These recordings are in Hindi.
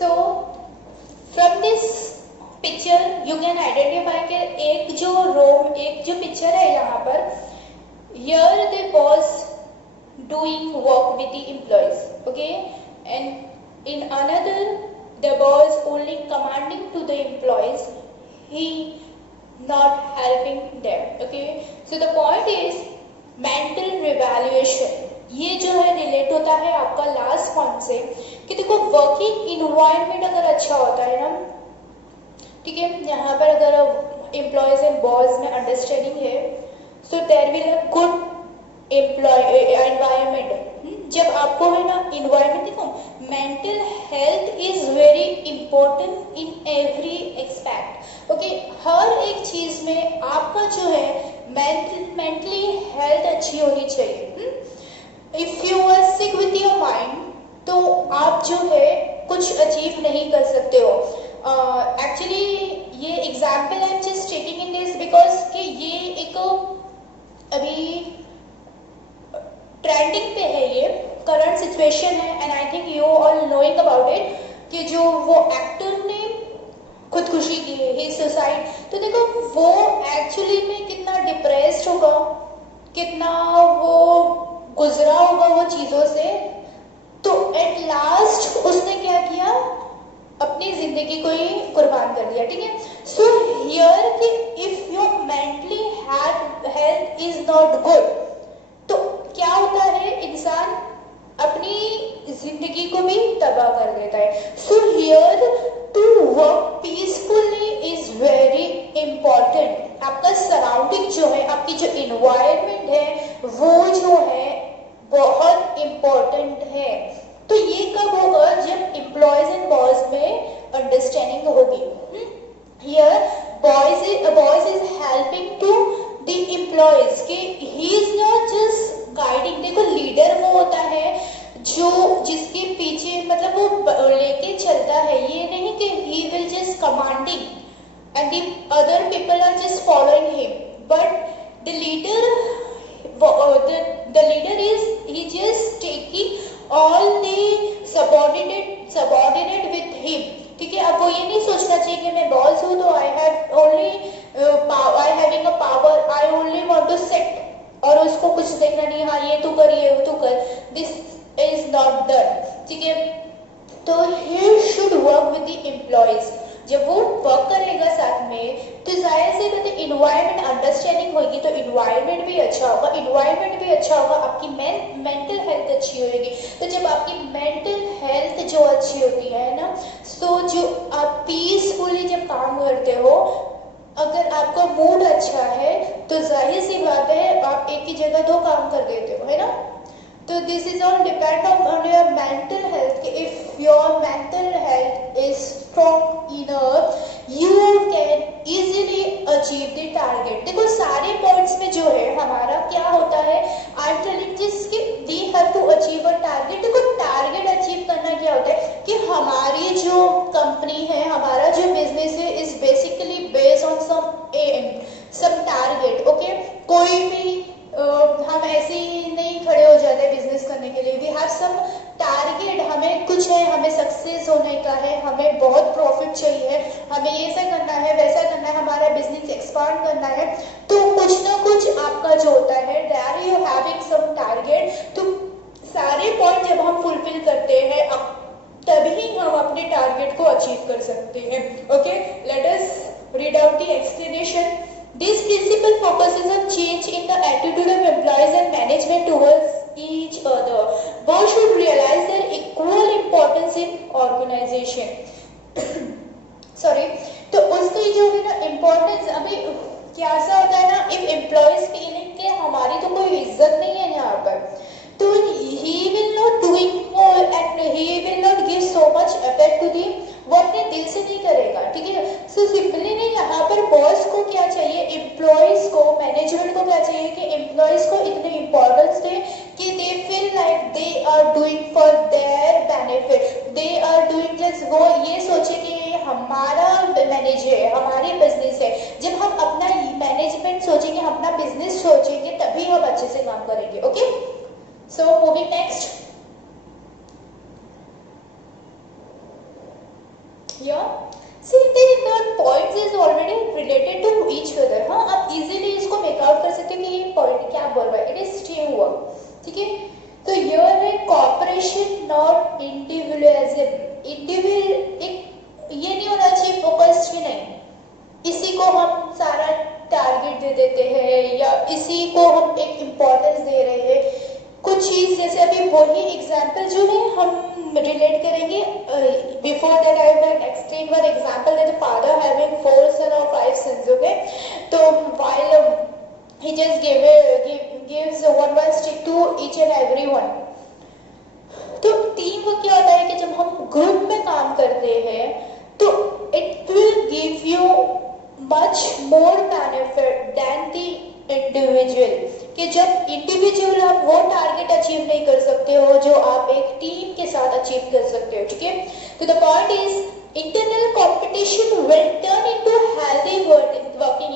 So from this picture you can identify कि एक जो पिक्चर है यहाँ पर, here the boss doing work with the employees, okay, and in another the boss only commanding to the employees, he not helping them, okay. So the point is mental revaluation. ये जो है रिलेट होता है आपका लास्ट पॉइंट से कि देखो वर्किंग इन्वायरमेंट अगर अच्छा होता है ना, ठीक है, यहाँ पर अगर एम्प्लॉयज एंड बॉस में अंडरस्टैंडिंग है, so there will a good environment. जब आपको है ना इन्वायरमेंट, देखो mental health is very important in every expect, okay. हर एक चीज में आपका जो है मेंटली हेल्थ अच्छी होनी चाहिए. If you are sick with your mind तो आप जो है कुछ अचीव नहीं कर सकते हो. एक्चुअली ये example I am just taking in this because कि ये एक अभी ट्रेंडिंग पे है, ये करंट सिचुएशन है and I think you all knowing about it कि जो वो एक्टर ने खुदकुशी की है, ही सुसाइड. तो देखो वो एक्चुअली में कितना डिप्रेस्ड होगा, कितना वो गुजरा होगा वो चीजों से. तो एट लास्ट उसने क्या किया, अपनी जिंदगी को ही कुर्बान कर दिया, ठीक है. सो हियर कि if your mentally health is not good तो क्या होता है, इंसान अपनी जिंदगी को भी तबाह कर देता है. So here to work peacefully is very important. आपका सराउंडिंग जो है, आपकी जो इन्वायरमेंट है वो जो है बहुत इंपॉर्टेंट है. तो ये कब होगा, जब एम्प्लॉयज एंड बॉस में अंडरस्टैंडिंग होगी. Here boss is helping to the employees कि he is not just guiding. देखो लीडर वो होता है जो जिसके पीछे मतलब वो लेके चलता है, ये नहीं कि he will just commanding and the other people are just following him, but the leader is he just taking all the subordinate with him, ठीक है. अब वो ये नहीं सोचना चाहिए कि मैं बॉस हूँ तो I having a power, I only want to sit और उसको कुछ देखना नहीं, हाँ ये तू कर ये तू कर. दिस इज नॉट डन, ठीक है. तो he should work with the employees. जब वो वर्क करेगा साथ में तो जाहिर सी बात है इन्वायरमेंट अंडरस्टैंडिंग होगी तो इन्वायरमेंट भी अच्छा होगा. इन्वायरमेंट भी अच्छा होगा, आपकी मेंटल हेल्थ अच्छी होगी. तो जब आपकी मेंटल हेल्थ जो अच्छी होती है ना, सो जो आप पीसफुली जब काम करते हो, अगर आपका मूड अच्छा है तो जाहिर सी बात है आप एक ही जगह दो काम कर देते हो, है ना. तो this is all depend on your mental health. If your mental health is strong enough you can easily achieve the target. देखो सारे पॉइंट्स में जो है हमारा क्या होता है, आई एम टेलिंग जिसके we have to achieve a target. देखो टारगेट अचीव करना क्या होता है कि हमारी जो कंपनी है, हमारा जो बिजनेस है is basically based on some target, okay. कोई भी हम ऐसे ही नहीं खड़े हो जाते बिजनेस करने के लिए. वी हैव सम टारगेट, हमें कुछ है, हमें सक्सेस होने का है, हमें बहुत प्रॉफिट चाहिए, हमें ये ऐसा करना है वैसा करना है, हमारा बिजनेस एक्सपांड करना है. तो कुछ ना कुछ आपका जो होता है there you having some target. तो सारे पॉइंट जब हम फुलफिल करते हैं तभी हम अपने टारगेट को अचीव कर सकते हैं, okay. Let us read out the explanation. This principle focuses on change in the attitude of employees and management towards each other. Both should realize their equal importance in organization. Sorry. तो उसकी जो है ना इम्पोर्टेंस, अभी क्या सा होता है ना, इफ एम्प्लॉयज फीलिंग के हमारी तो कोई इज्जत नहीं है यहाँ पर, तो he will not doing and he will not give so much effort to the, वो अपने दिल से नहीं करेगा, ठीक है. सो सिंपली नहीं, यहाँ पर बॉस को क्या चाहिए, एम्प्लॉयज को, मैनेजमेंट को क्या चाहिए कि एम्प्लॉयज को इतने इम्पोर्टेंस दे कि they feel like they are doing for their benefit, they are doing just, वो ये सोचे कि हमारा मैनेज है, हमारी बिजनेस है. जब हम अपना मैनेजमेंट सोचेंगे, अपना बिजनेस सोचेंगे, तभी हम अच्छे से काम करेंगे, okay. So moving next. Yeah. See, the points is already related to each other. हाँ, आप easily इसको make out कर सकते हो कि ये point क्या बोल रहा है. It is teamwork. ठीक है? तो here है cooperation, not individualism. Individual एक ये नहीं होना चाहिए focused ही नहीं. इसी को हम सारा टारगेट दे देते हैं या इसी को हम एक इम्पोर्टेंस दे रहे हैं. कुछ चीज जैसे अभी वही एग्जाम्पल जो है हम रिलेट करेंगे. Before that I will explain one example that father having 4 sons or 5 sons. Okay, तो while he just gives one stick to each and every one. तो टीम वर्क क्या होता है कि जब हम ग्रुप में काम करते हैं तो it will give you much more benefit than the individual. कि जब इंडिविजुअल आप वो टारगेट अचीव नहीं कर सकते हो जो आप एक टीम के साथ अचीव कर सकते हो. ठीक है, तो the point is internal competition will turn into healthy working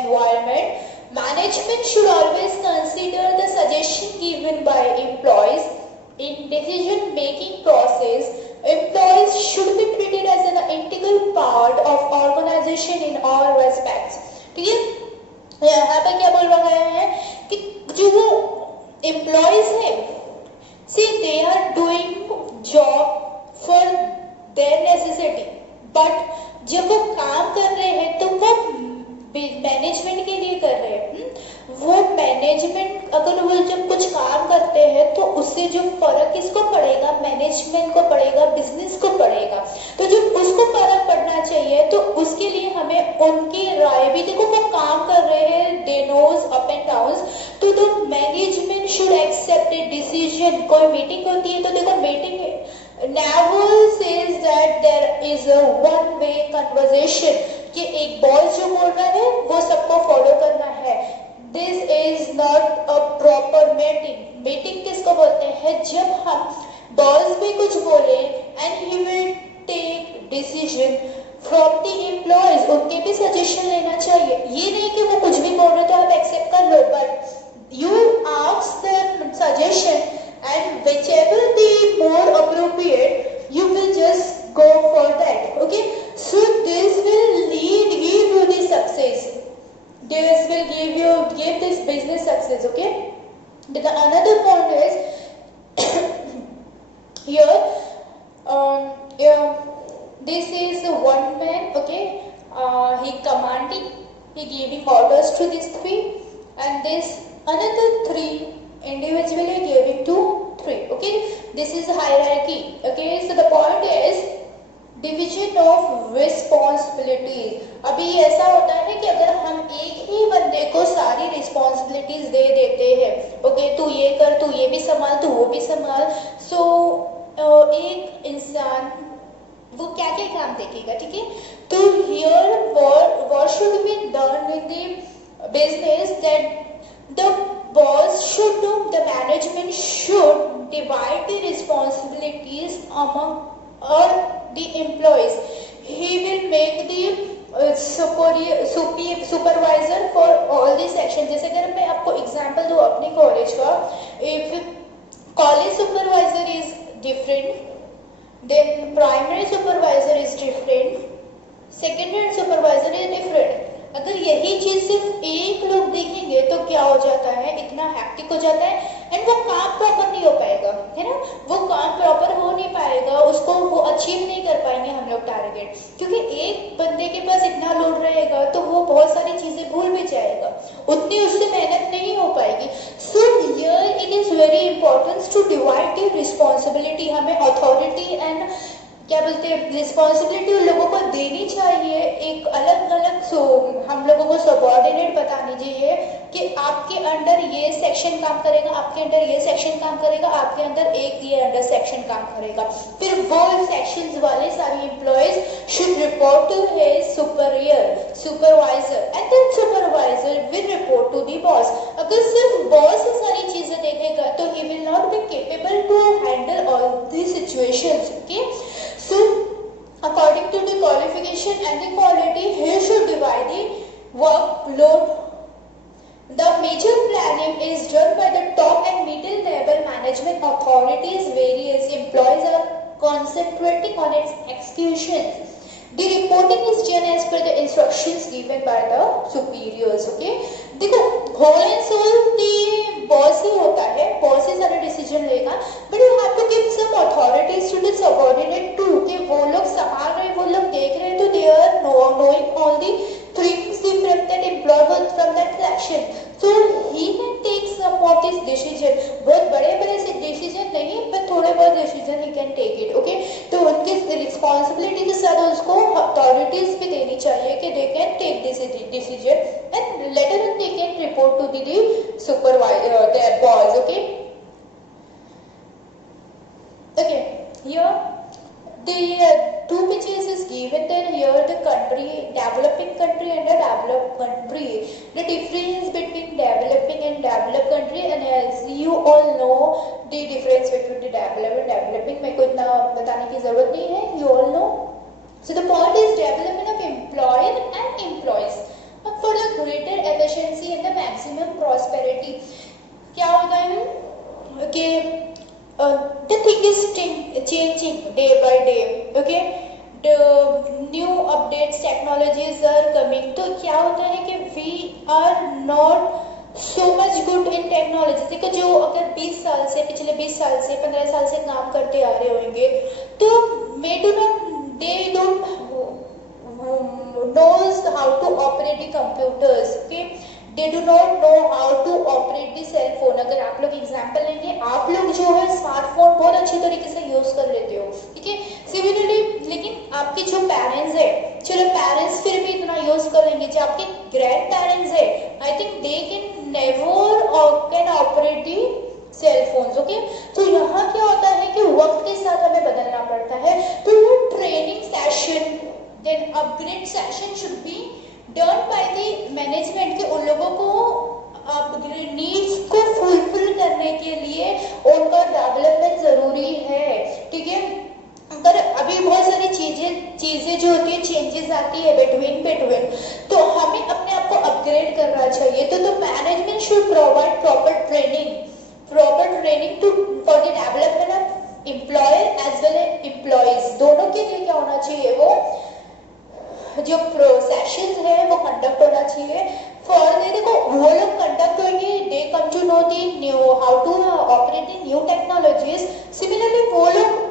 environment. Management should always consider the suggestion given by employees in decision-making process. Employees should be treated as an integral part of organization in all respects. ठीक है, यहाँ पे क्या बोल रहा है कि जो वो employees है, see they are doing job for their necessity, but जब वो काम कर रहे हैं तो वो मैनेजमेंट के लिए कर रहे हैं. वो मैनेजमेंट अगर वो जब कुछ काम करते हैं तो उससे जो फर्क किसको पड़ेगा, मैनेजमेंट को पड़ेगा, बिजनेस को पड़ेगा. तो जब उसको फर्क पड़ना चाहिए तो उसके लिए हमें उनकी राय भी, देखो वो काम कर रहे हैं, they knows up and down, तो the management should accept a decision. कोई मीटिंग होती है तो देखो meeting never says that there is a one way conversation कि एक बॉस जो बोल रहा है वो सबको फॉलो करना है. This is not a proper meeting. Meeting किसको बोलते हैं, जब हम बॉस भी कुछ बोले and he will take decision from the employees. उनके भी सजेशन लेना चाहिए. ये नहीं कि वो कुछ भी बोल रहे तो आप एक्सेप्ट कर लो, but you ask them suggestion and whichever the more appropriate you will just go for that. Okay, so this will lead you to the success. This will give this business success. Okay, then another point is here this is one man. Okay, he commanding, he giving orders to these 3 and this another 3 individually giving to 3. Okay, this is hierarchy. Okay, so the point is division of responsibilities. अभी ऐसा होता है कि अगर हम एक ही बंदे को सारी रिस्पॉन्सिबिलिटीज दे देते हैं, ओके तू ये कर, तू ये भी संभाल, तू वो भी संभाल, सो एक इंसान वो क्या क्या काम देखेगा. ठीक है, तो here what should be done in the business that the boss should do, the management should divide the responsibilities among all the employees. He will make the supervisor for all the sections. जैसे अगर मैं आपको एग्जांपल दूं अपने कॉलेज का, if college supervisor is different, then primary supervisor is different, secondary supervisor is different. अगर यही चीज सिर्फ एक लोग देखेंगे तो क्या हो जाता है, इतना हैक्टिक हो जाता है एंड वो काम प्रॉपर नहीं हो पाएगा, है ना. वो काम प्रॉपर हो नहीं पाएगा, उसको वो अचीव नहीं कर पाएंगे हम लोग टारगेट, क्योंकि एक बंदे के पास इतना लोड रहेगा तो वो बहुत सारी चीजें भूल भी जाएगा, उतनी उससे मेहनत नहीं हो पाएगी. So here it is very important to divide the responsibility. हमें अथॉरिटी एंड क्या बोलते हैं रिस्पॉन्सिबिलिटी उन लोगों को देनी चाहिए, एक अलग अलग हम लोगों को सबऑर्डिनेट बतानी चाहिए कि आपके अंडर ये सेक्शन काम करेगा, आपके अंडर ये सेक्शन काम करेगा, आपके अंदर एक ये अंडर सेक्शन काम करेगा. फिर वो सेक्शंस वाले सारे employees should report to his supervisor and then supervisor will report to the boss. अगर सिर्फ बॉस ये सारी चीजें देखेगा तो he will not be capable to handle all the situations. Okay, so according to the qualification and the quality, he should divide the workload. The major planning is done by the top and middle level management authorities. Various employees are concentrating on its execution. The reporting is done as per the instructions given by the superiors. Okay, देखो whole and soul the boss ही होता है, boss ही सारे decision लेगा, but you have to give some authorities to the subordinate too, कि वो लोग संभाल रहे, वो लोग देख रहे, तो they are knowing all the things from that employer, from that section, so he can take some of this decision. बहुत बड़े-बड़े से decision नहीं, but थोड़े बहुत decision he can take it. Okay, तो उनके responsibility के साथ उसको authorities भी देनी चाहिए कि they can take this decision and later on they can report to the supervisor, their boss. Okay, okay, here the two pictures is given. Then here the country, developing country and a developed country, the difference between developing and developed country, and as you all know the difference between the developed and developing, मेरे को इतना बताने की जरूरत नहीं है, you all know. So the point is development of employer and employees for the greater efficiency and the maximum prosperity. क्या होता है कि the thing is changing day by day. Okay, the new updates, technologies are coming. तो क्या होता है कि we are not so much good in technology. देखो जो अगर 20 साल से, पिछले 20 साल से, 15 साल से काम करते आ रहे होंगे, तो they don't knows how to operate the computers. Okay, they do not know how to operate the cell phone. अगर आप लोग एग्जाम्पल लेंगे, आप लोग जो है स्मार्टफोन बहुत अच्छी तरीके से यूज कर लेते हो, ठीक है, सिमिलरली, लेकिन आपके जो पेरेंट्स है, चलो पेरेंट्स फिर भी इतना यूज कर लेंगे, जो आपके ग्रैंड पेरेंट्स है, I think they can never can operate the cell phones. Okay, तो यहाँ क्या होता है कि वक्त के साथ हमें बदलना पड़ता है. तो ये training session, then upgrade session should be done by the management, के उन लोगों को अपग्रेड नीड्स को फुलफिल करने के लिए उनका डेवलपमेंट जरूरी है. ठीक है, अगर अभी बहुत सारी चीजें जो होती है, चेंजेस आती है बिटवीन, तो हमें अपने आप को अपग्रेड करना चाहिए. तो management should provide proper training to for the development of employer as well as employees. दोनों के लिए क्या होना चाहिए, वो जो प्रोसेशंस है वो कंडक्ट होना चाहिए. फॉर देखो वो लोग कंडक्ट होंगे, they come to know the new how to operate the new technologies. Similarly वो लोग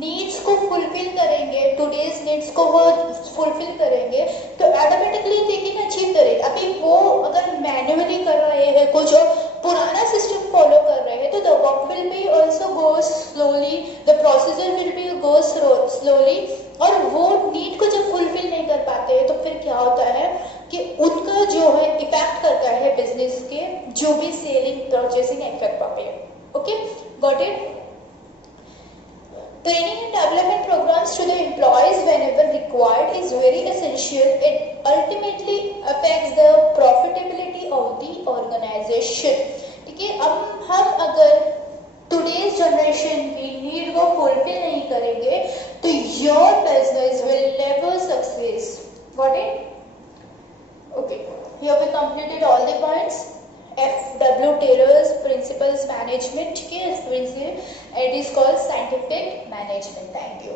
नीड्स को फुलफिल करेंगे, टुडेज नीड्स को वो फुलफिल करेंगे, तो ऑटोमेटिकली दे कैन अचीव करें. अभी वो अगर मैन्युअली कर रहे हैं कुछ और पुराना सिस्टम फॉलो कर रहे हैं, तो the work will be also go slowly, the procedure will be go slowly, और वो नीड को जब फुलफिल नहीं कर पाते हैं, तो फिर क्या होता है कि उनका जो है इफेक्ट करता है बिजनेस के जो भी सेलिंग परचेसिंग इफेक्ट पाते हैं. Okay, got it. Training and development programs to the employees whenever required is very essential. It ultimately affects the profitability of the organization. ठीक है, अब हम अगर today's generation की नीड को फुलफिल नहीं करेंगे, तो your business will never succeed. Got it? Okay, here we completed all the points. FW Taylor's Principles Management, it is called Scientific Management. Thank you.